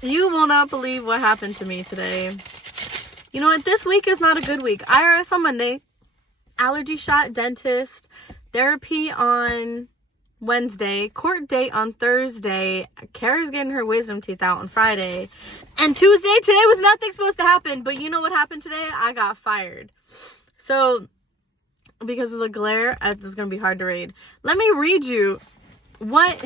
You will not believe what happened to me today. You know what? This week is not a good week. IRS on Monday, allergy shot, dentist, therapy on Wednesday, court date on Thursday, Kara's getting her wisdom teeth out on Friday, and Tuesday, today was nothing supposed to happen, but you know what happened today? I got fired. So, because of the glare, this is going to be hard to read. Let me read you why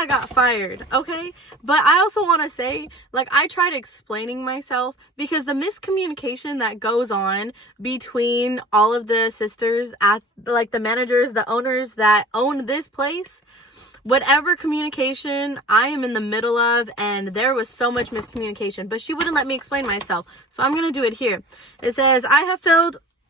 I got fired, okay? But I also want to say, like, I tried explaining myself because the miscommunication that goes on between all of the sisters at, like, the managers, the owners that own this place, whatever communication I am in the middle of, and there was so much miscommunication, but she wouldn't let me explain myself, so I'm going to do it here. It says,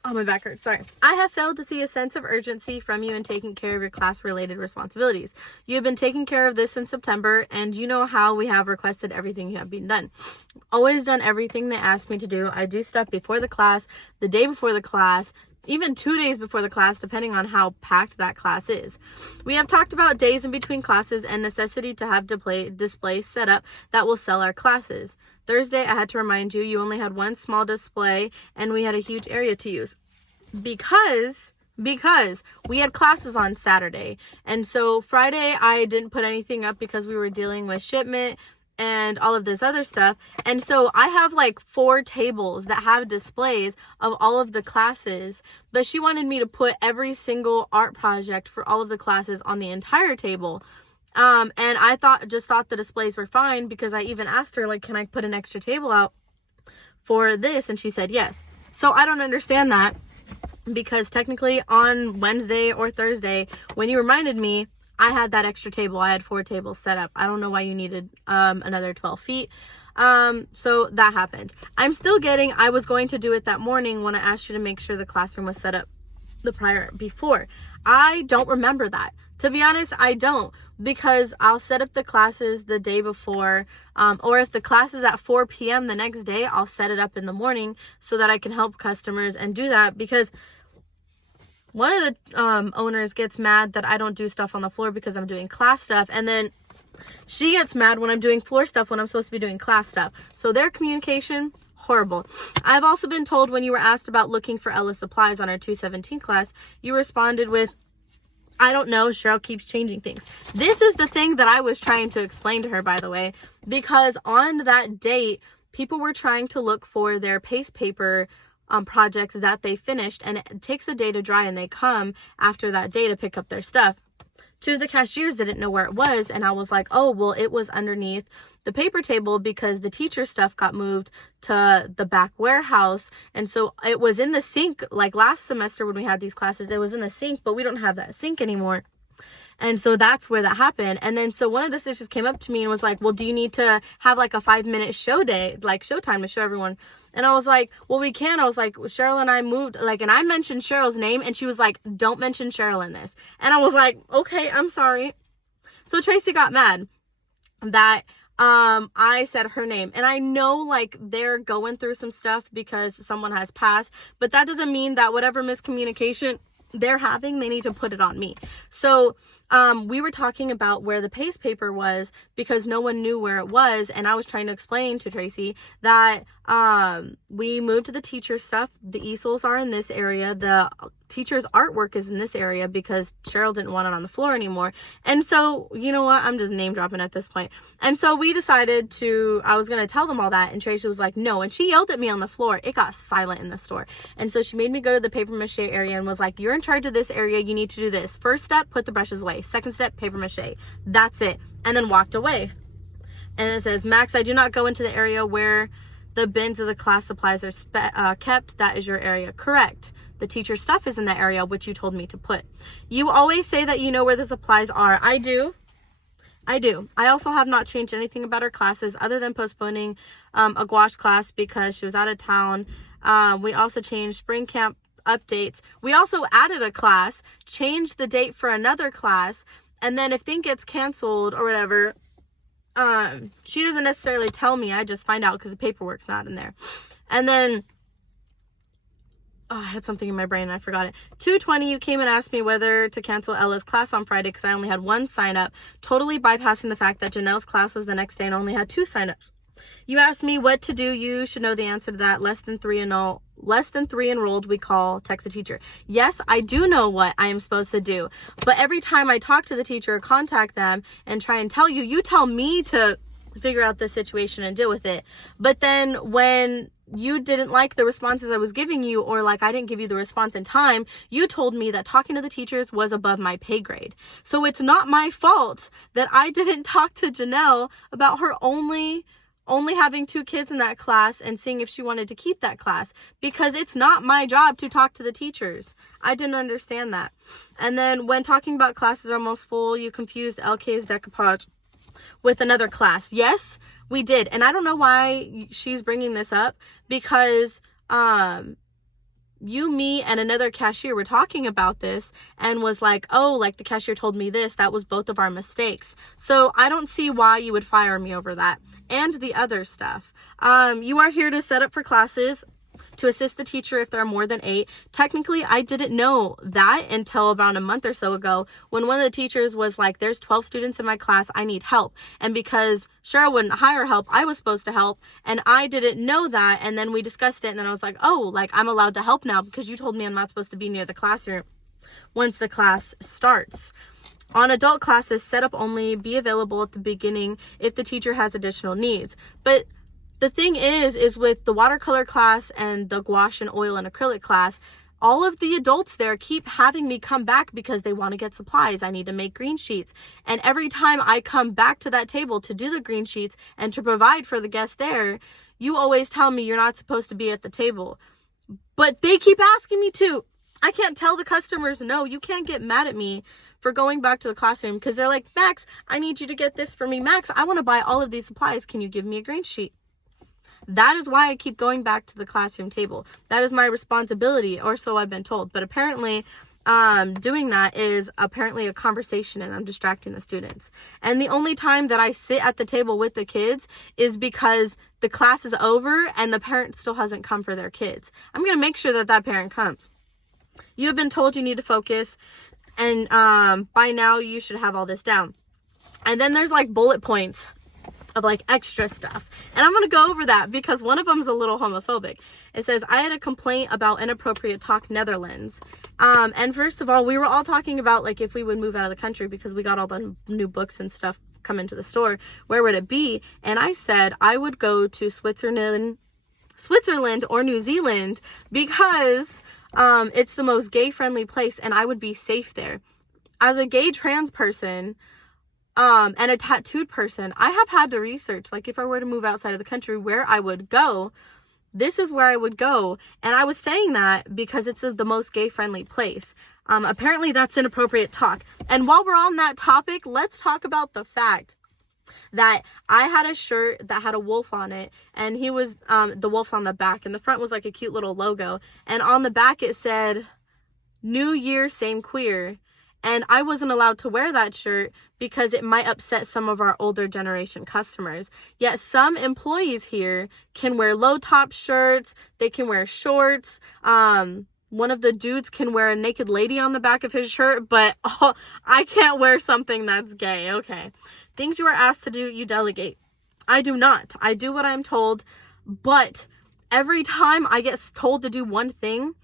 oh, my back hurts. Sorry. I have failed to see a sense of urgency from you in taking care of your class-related responsibilities. You have been taking care of this since September, and you know how we have requested everything you have been done. Always done everything they asked me to do. I do stuff before the class, the day before the class, even 2 days before the class, depending on how packed that class is. We have talked about days in between classes and necessity to have displays set up that will sell our classes. Thursday, I had to remind you, you only had one small display and we had a huge area to use. Because we had classes on Saturday. And so Friday, I didn't put anything up because we were dealing with shipment and all of this other stuff. And so I have like 4 tables that have displays of all of the classes, but she wanted me to put every single art project for all of the classes on the entire table. And I thought the displays were fine because I even asked her, like, can I put an extra table out for this? And she said yes. So I don't understand that, because technically on Wednesday or Thursday, when you reminded me, I had that extra table. I had 4 tables set up. I don't know why you needed another 12 feet. So that happened. I was going to do it that morning when I asked you to make sure the classroom was set up before. I don't remember that. To be honest, I don't, because I'll set up the classes the day before, or if the class is at 4 p.m. the next day, I'll set it up in the morning so that I can help customers and do that, because one of the owners gets mad that I don't do stuff on the floor because I'm doing class stuff, and then she gets mad when I'm doing floor stuff when I'm supposed to be doing class stuff. So their communication, horrible. I've also been told when you were asked about looking for Ella supplies on our 217 class, you responded with, I don't know, Cheryl keeps changing things. This is the thing that I was trying to explain to her, by the way, because on that date, people were trying to look for their paste paper projects that they finished, and it takes a day to dry, and they come after that day to pick up their stuff. 2 of the cashiers didn't know where it was, and I was like, oh, well, it was underneath the paper table because the teacher stuff got moved to the back warehouse, and so it was in the sink. Like last semester when we had these classes, it was in the sink, but we don't have that sink anymore. And so that's where that happened. And then so one of the sisters came up to me and was like, well, do you need to have like a 5-minute showtime to show everyone? And I was like, well, we can. I was like, Cheryl and I moved, like, and I mentioned Cheryl's name, and she was like, don't mention Cheryl in this. And I was like, okay, I'm sorry. So Tracy got mad that I said her name, and I know like they're going through some stuff because someone has passed, but that doesn't mean that whatever miscommunication they're having, they need to put it on me. So we were talking about where the paste paper was because no one knew where it was, and I was trying to explain to Tracy that we moved to the teacher stuff. The easels are in this area. The teacher's artwork is in this area because Cheryl didn't want it on the floor anymore. And so, you know what? I'm just name dropping at this point. And so we decided I was going to tell them all that. And Tracy was like, no. And she yelled at me on the floor. It got silent in the store. And so she made me go to the paper mache area and was like, you're in charge of this area. You need to do this. First step, put the brushes away. Second step, paper mache. That's it. And then walked away. And it says, Max, I do not go into the area where the bins of the class supplies are kept. That is your area. Correct. The teacher stuff is in that area, which you told me to put. You always say that you know where the supplies are. I do. I also have not changed anything about our classes other than postponing a gouache class because she was out of town. We also changed spring camp updates. We also added a class, changed the date for another class, and then if thing gets canceled or whatever, she doesn't necessarily tell me. I just find out because the paperwork's not in there. And then I had something in my brain and I forgot it. 2:20, you came and asked me whether to cancel Ella's class on Friday because I only had one sign up, totally bypassing the fact that Janelle's class was the next day and only had 2 signups. You asked me what to do. You should know the answer to that. Less than 3 enrolled, we call, text the teacher. Yes, I do know what I am supposed to do. But every time I talk to the teacher or contact them and try and tell you, you tell me to figure out the situation and deal with it. But then when you didn't like the responses I was giving you, or like I didn't give you the response in time, you told me that talking to the teachers was above my pay grade. So it's not my fault that I didn't talk to Janelle about her only having 2 kids in that class and seeing if she wanted to keep that class, because it's not my job to talk to the teachers. I didn't understand that. And then when talking about classes are almost full, you confused LK's decoupage with another class. Yes, we did. And I don't know why she's bringing this up, because you, me, and another cashier were talking about this and was like, oh, like the cashier told me this, that was both of our mistakes. So I don't see why you would fire me over that and the other stuff. You are here to set up for classes to assist the teacher if there are more than 8. Technically, I didn't know that until about a month or so ago, when one of the teachers was like, there's 12 students in my class, I need help. And because Cheryl wouldn't hire help, I was supposed to help, and I didn't know that. And then we discussed it, and then I was like, oh, like I'm allowed to help now because you told me I'm not supposed to be near the classroom once the class starts. On adult classes, setup only, be available at the beginning if the teacher has additional needs. But the thing is with the watercolor class and the gouache and oil and acrylic class, all of the adults there keep having me come back because they want to get supplies. I need to make green sheets. And every time I come back to that table to do the green sheets and to provide for the guests there, you always tell me you're not supposed to be at the table. But they keep asking me to. I can't tell the customers, no, you can't get mad at me for going back to the classroom, because they're like, Max, I need you to get this for me. Max, I want to buy all of these supplies. Can you give me a green sheet? That is why I keep going back to the classroom table. That is my responsibility, or so I've been told. But apparently, doing that is apparently a conversation, and I'm distracting the students. And the only time that I sit at the table with the kids is because the class is over and the parent still hasn't come for their kids. I'm going to make sure that that parent comes. You have been told you need to focus, and by now you should have all this down. And then there's like bullet points of like extra stuff, and I'm going to go over that because one of them is a little homophobic. It says, I had a complaint about inappropriate talk Netherlands. And first of all, we were all talking about like if we would move out of the country because we got all the new books and stuff come into the store, where would it be? And I said I would go to Switzerland or New Zealand because it's the most gay friendly place and I would be safe there. As a gay trans person and a tattooed person, I have had to research, like if I were to move outside of the country, where I would go. This is where I would go. And I was saying that because it's the most gay friendly place. Apparently that's inappropriate talk. And while we're on that topic, let's talk about the fact that I had a shirt that had a wolf on it, and he was the wolf's on the back, and the front was like a cute little logo, and on the back it said New Year, same queer. And I wasn't allowed to wear that shirt because it might upset some of our older generation customers. Yet some employees here can wear low top shirts, they can wear shorts. One of the dudes can wear a naked lady on the back of his shirt, but I can't wear something that's gay. Okay. Things you are asked to do, you delegate. I do not. I do what I'm told, but every time I get told to do one thing,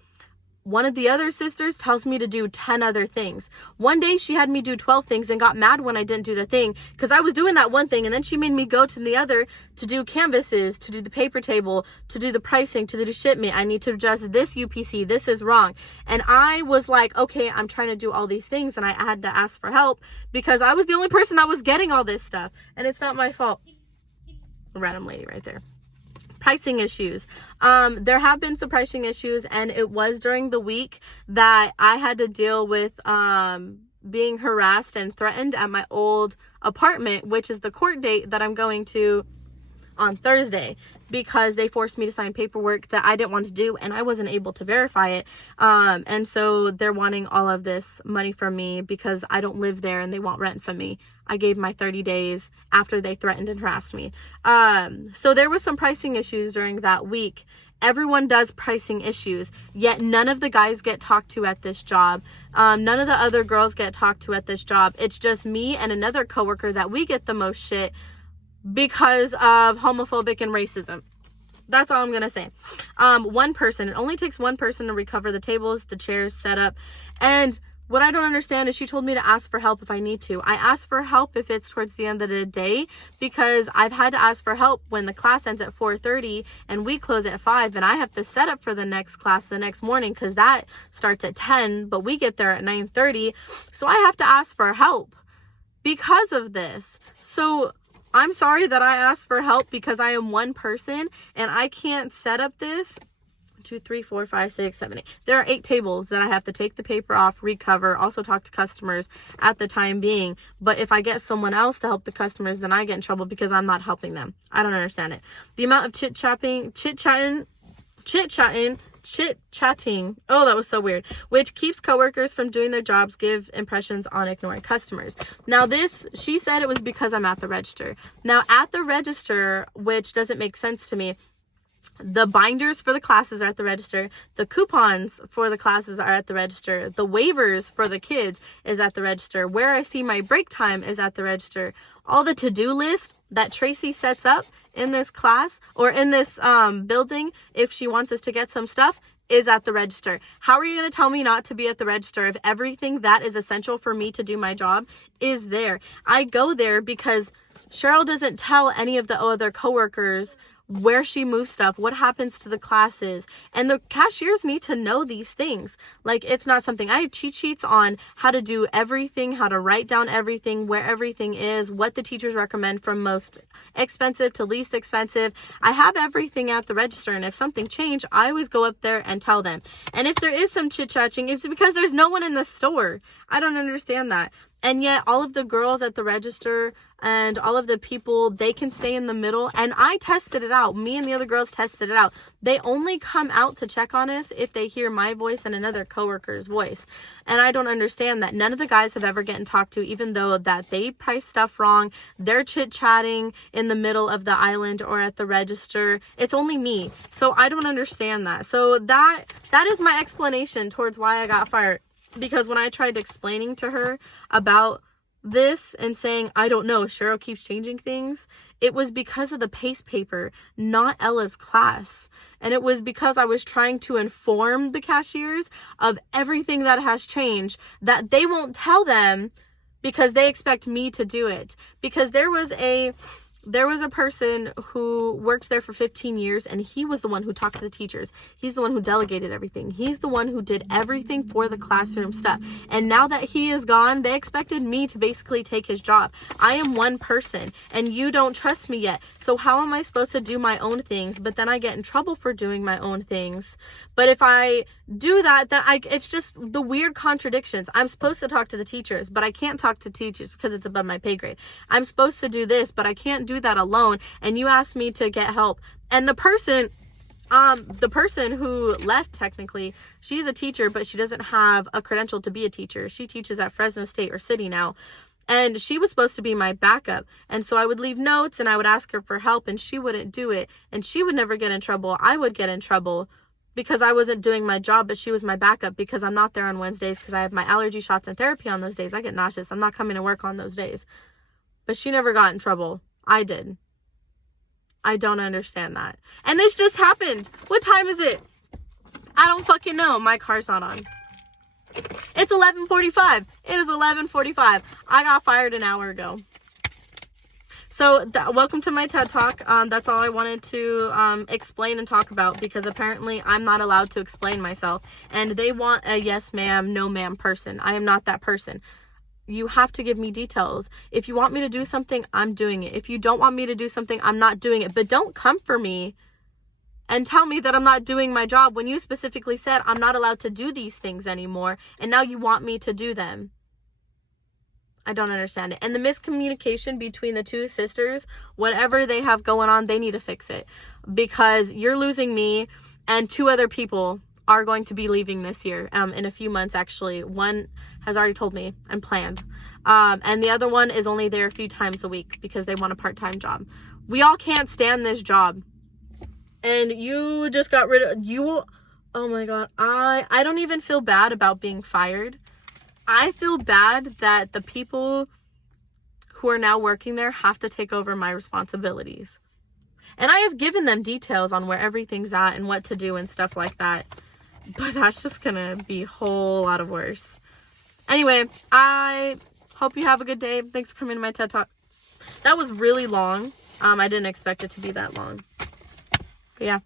one of the other sisters tells me to do 10 other things. One day she had me do 12 things and got mad when I didn't do the thing because I was doing that one thing, and then she made me go to the other to do canvases, to do the paper table, to do the pricing, to do the shipment. I need to adjust this UPC. This is wrong. And I was like, okay, I'm trying to do all these things, and I had to ask for help because I was the only person that was getting all this stuff, and it's not my fault. A random lady right there. Pricing issues. There have been some pricing issues, and it was during the week that I had to deal with being harassed and threatened at my old apartment, which is the court date that I'm going to on Thursday, because they forced me to sign paperwork that I didn't want to do, and I wasn't able to verify it. And so they're wanting all of this money from me because I don't live there, and they want rent from me. I gave my 30 days after they threatened and harassed me. So there was some pricing issues during that week, Everyone does pricing issues, yet none of the guys get talked to at this job. None of the other girls get talked to at this job. It's just me and another coworker that we get the most shit because of homophobic and racism. That's all I'm going to say. One person. It only takes one person to recover the tables, the chairs, set up. And what I don't understand is she told me to ask for help if I need to. I ask for help if it's towards the end of the day, because I've had to ask for help when the class ends at 4:30 and we close at 5, and I have to set up for the next class the next morning because that starts at 10, but we get there at 9:30. So I have to ask for help because of this. So I'm sorry that I asked for help because I am one person and I can't set up this. 2, 3, 4, 5, 6, 7, 8. There are 8 tables that I have to take the paper off, recover, also talk to customers at the time being. But if I get someone else to help the customers, then I get in trouble because I'm not helping them. I don't understand it. The amount of chit-chatting, oh, that was so weird, which keeps coworkers from doing their jobs, give impressions on ignoring customers. Now this, she said it was because I'm at the register. Now at the register, which doesn't make sense to me, the binders for the classes are at the register. The coupons for the classes are at the register. The waivers for the kids is at the register. Where I see my break time is at the register. All the to-do list that Tracy sets up in this class or in this building, if she wants us to get some stuff, is at the register. How are you going to tell me not to be at the register if everything that is essential for me to do my job is there? I go there because Cheryl doesn't tell any of the other coworkers where she moves stuff, what happens to the classes, and the cashiers need to know these things. Like, it's not something, I have cheat sheets on how to do everything, how to write down everything, where everything is, what the teachers recommend from most expensive to least expensive. I have everything at the register, and if something changed, I always go up there and tell them. And if there is some chit-chatting, it's because there's no one in the store. I don't understand that. And yet all of the girls at the register and all of the people, they can stay in the middle. And I tested it out. Me and the other girls tested it out. They only come out to check on us if they hear my voice and another coworker's voice. And I don't understand that. None of the guys have ever gotten talked to, even though that they price stuff wrong. They're chit-chatting in the middle of the island or at the register. It's only me. So I don't understand that. So that is my explanation towards why I got fired. Because when I tried explaining to her about this and saying, I don't know, Cheryl keeps changing things, it was because of the paste paper, not Ella's class. And it was because I was trying to inform the cashiers of everything that has changed, that they won't tell them because they expect me to do it. Because there was a person who worked there for 15 years, and he was the one who talked to the teachers. He's the one who delegated everything. He's the one who did everything for the classroom stuff. And now that he is gone, they expected me to basically take his job. I am one person, and you don't trust me yet. So how am I supposed to do my own things? But then I get in trouble for doing my own things. But if I do that, then it's just the weird contradictions. I'm supposed to talk to the teachers, but I can't talk to teachers because it's above my pay grade. I'm supposed to do this, but I can't do that alone. And you asked me to get help. And the person who left, technically, she's a teacher, but she doesn't have a credential to be a teacher. She teaches at Fresno State or City now. And she was supposed to be my backup. And so I would leave notes and I would ask her for help, and she wouldn't do it. And she would never get in trouble. I would get in trouble because I wasn't doing my job, but she was my backup because I'm not there on Wednesdays because I have my allergy shots and therapy on those days. I get nauseous. I'm not coming to work on those days. But she never got in trouble. I did. I don't understand that. And this just happened. What time is it? I don't fucking know. My car's not on. It's 11:45. It is 11:45. I got fired an hour ago. So welcome to my TED Talk. That's all I wanted to explain and talk about, because apparently I'm not allowed to explain myself. And they want a yes ma'am, no ma'am person. I am not that person. You have to give me details. If you want me to do something, I'm doing it. If you don't want me to do something, I'm not doing it. But don't come for me and tell me that I'm not doing my job when you specifically said I'm not allowed to do these things anymore, and now you want me to do them. I don't understand it. And the miscommunication between the two sisters, whatever they have going on, they need to fix it. Because you're losing me, and 2 other people are going to be leaving this year, in a few months, actually. One has already told me and planned. And the other one is only there a few times a week because they want a part-time job. We all can't stand this job. and you just got rid of you. Oh my God, I don't even feel bad about being fired. I feel bad that the people who are now working there have to take over my responsibilities. And I have given them details on where everything's at and what to do and stuff like that. But that's just gonna be a whole lot of worse. Anyway, I hope you have a good day. Thanks for coming to my TED Talk. That was really long. I didn't expect it to be that long. But yeah.